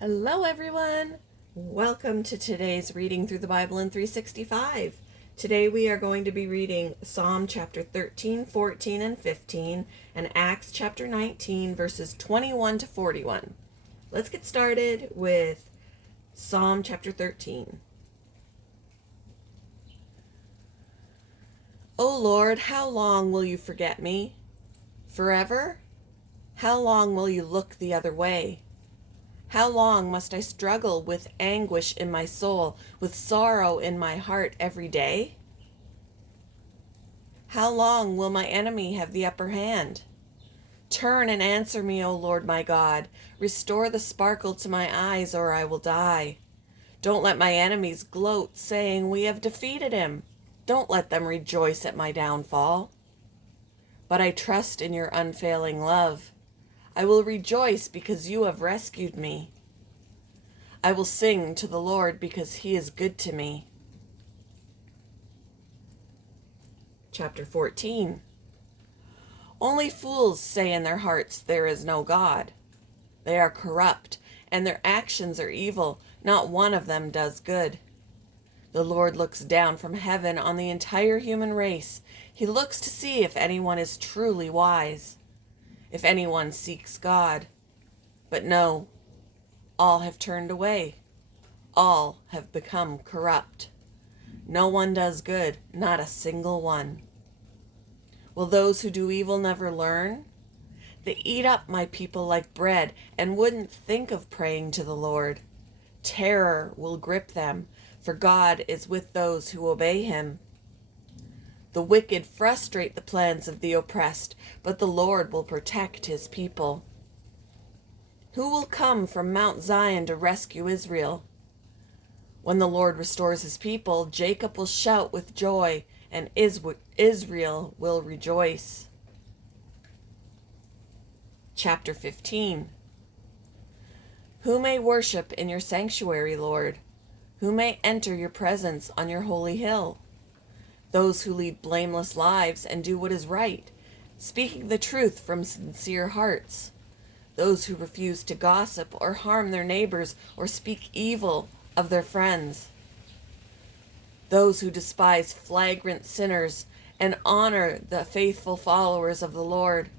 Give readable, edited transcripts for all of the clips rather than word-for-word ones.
Hello, everyone. Welcome to today's reading through the Bible in 365. Today we are going to be reading Psalm chapter 13, 14, and 15, and Acts chapter 19, verses 21 to 41. Let's get started with Psalm chapter 13. O Lord, how long will you forget me? Forever? How long will you look the other way? How long must I struggle with anguish in my soul, with sorrow in my heart every day? How long will my enemy have the upper hand? Turn and answer me, O Lord my God. Restore the sparkle to my eyes, or I will die. Don't let my enemies gloat, saying, "We have defeated him." Don't let them rejoice at my downfall. But I trust in your unfailing love. I will rejoice because you have rescued me. I will sing to the Lord because he is good to me. Chapter 14. Only fools say in their hearts, "There is no God." They are corrupt, and their actions are evil. Not one of them does good. The Lord looks down from heaven on the entire human race. He looks to see if anyone is truly wise, if anyone seeks God. But no, all have turned away. All have become corrupt. No one does good, not a single one. Will those who do evil never learn? They eat up my people like bread and wouldn't think of praying to the Lord. Terror will grip them, for God is with those who obey him. The wicked frustrate the plans of the oppressed, but the Lord will protect his people. Who will come from Mount Zion to rescue Israel? When the Lord restores his people, Jacob will shout with joy, and Israel will rejoice. Chapter 15. Who may worship in your sanctuary, Lord? Who may enter your presence on your holy hill? Those who lead blameless lives and do what is right, speaking the truth from sincere hearts. Those who refuse to gossip or harm their neighbors or speak evil of their friends. Those who despise flagrant sinners and honor the faithful followers of the Lord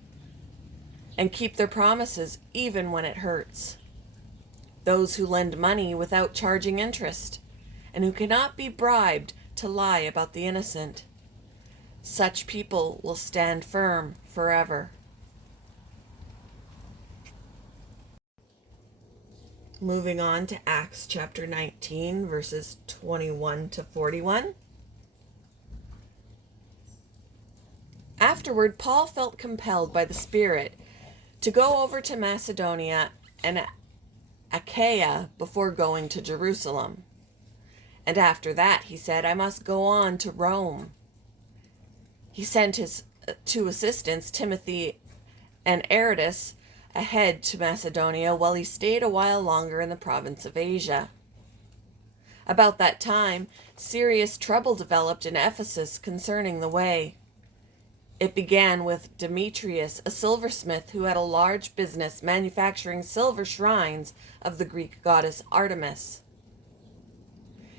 and keep their promises even when it hurts. Those who lend money without charging interest and who cannot be bribed to lie about the innocent. Such people will stand firm forever. Moving on to Acts chapter 19, verses 21 to 41. Afterward, Paul felt compelled by the Spirit to go over to Macedonia and Achaia before going to Jerusalem. And after that, he said, "I must go on to Rome." He sent his two assistants, Timothy and Aretas, ahead to Macedonia, while he stayed a while longer in the province of Asia. About that time, serious trouble developed in Ephesus concerning the way. It began with Demetrius, a silversmith who had a large business manufacturing silver shrines of the Greek goddess Artemis.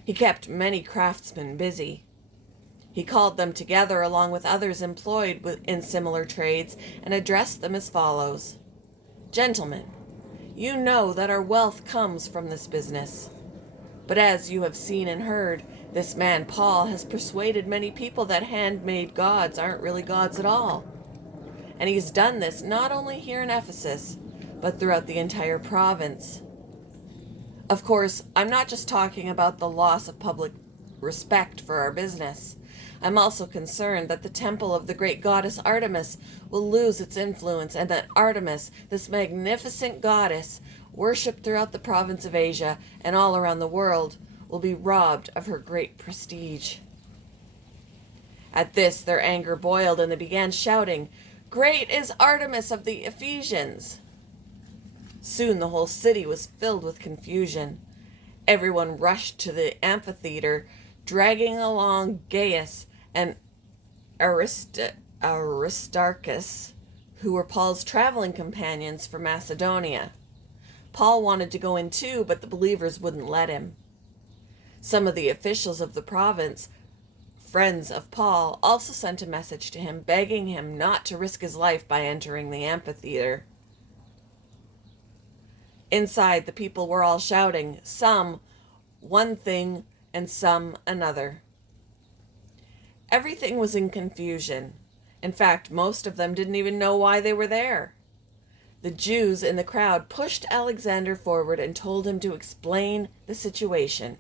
He kept many craftsmen busy. He called them together along with others employed in similar trades and addressed them as follows. "Gentlemen, you know that our wealth comes from this business. But as you have seen and heard, this man Paul has persuaded many people that handmade gods aren't really gods at all. And he's done this not only here in Ephesus, but throughout the entire province. Of course, I'm not just talking about the loss of public respect for our business. I'm also concerned that the temple of the great goddess Artemis will lose its influence, and that Artemis, this magnificent goddess, worshipped throughout the province of Asia and all around the world, will be robbed of her great prestige." At this, their anger boiled, and they began shouting, "Great is Artemis of the Ephesians!" Soon the whole city was filled with confusion. Everyone rushed to the amphitheater, dragging along Gaius and Aristarchus, who were Paul's traveling companions for Macedonia. Paul wanted to go in too, but the believers wouldn't let him. Some of the officials of the province, friends of Paul, also sent a message to him, begging him not to risk his life by entering the amphitheater. Inside, the people were all shouting, some one thing and some another. Everything was in confusion. In fact, most of them didn't even know why they were there. The Jews in the crowd pushed Alexander forward and told him to explain the situation.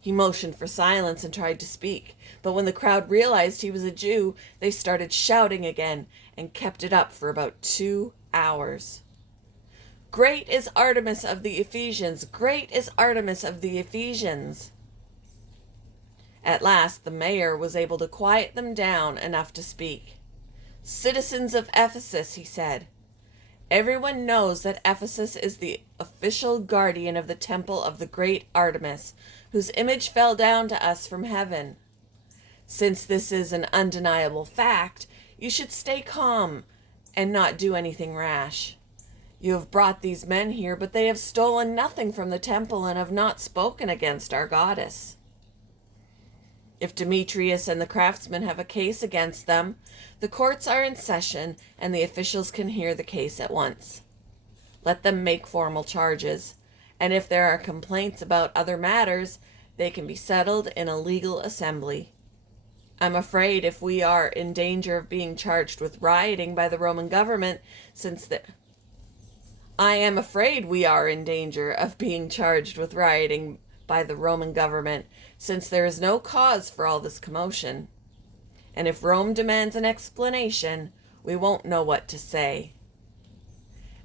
He motioned for silence and tried to speak, but when the crowd realized he was a Jew, they started shouting again and kept it up for about 2 hours. "Great is Artemis of the Ephesians! Great is Artemis of the Ephesians!" At last, the mayor was able to quiet them down enough to speak. "Citizens of Ephesus," he said, "everyone knows that Ephesus is the official guardian of the temple of the great Artemis, whose image fell down to us from heaven. Since this is an undeniable fact, you should stay calm and not do anything rash. You have brought these men here, but they have stolen nothing from the temple and have not spoken against our goddess. If Demetrius and the craftsmen have a case against them, the courts are in session and the officials can hear the case at once. Let them make formal charges, and if there are complaints about other matters, they can be settled in a legal assembly. I'm afraid if we are in danger of being charged with rioting by the Roman government, I am afraid we are in danger of being charged with rioting by the Roman government, since there is no cause for all this commotion. And if Rome demands an explanation, we won't know what to say."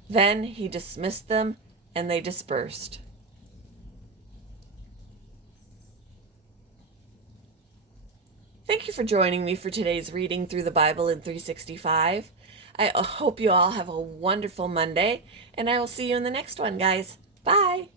Then he dismissed them, and they dispersed. Thank you for joining me for today's reading through the Bible in 365. I hope you all have a wonderful Monday, and I will see you in the next one, guys. Bye!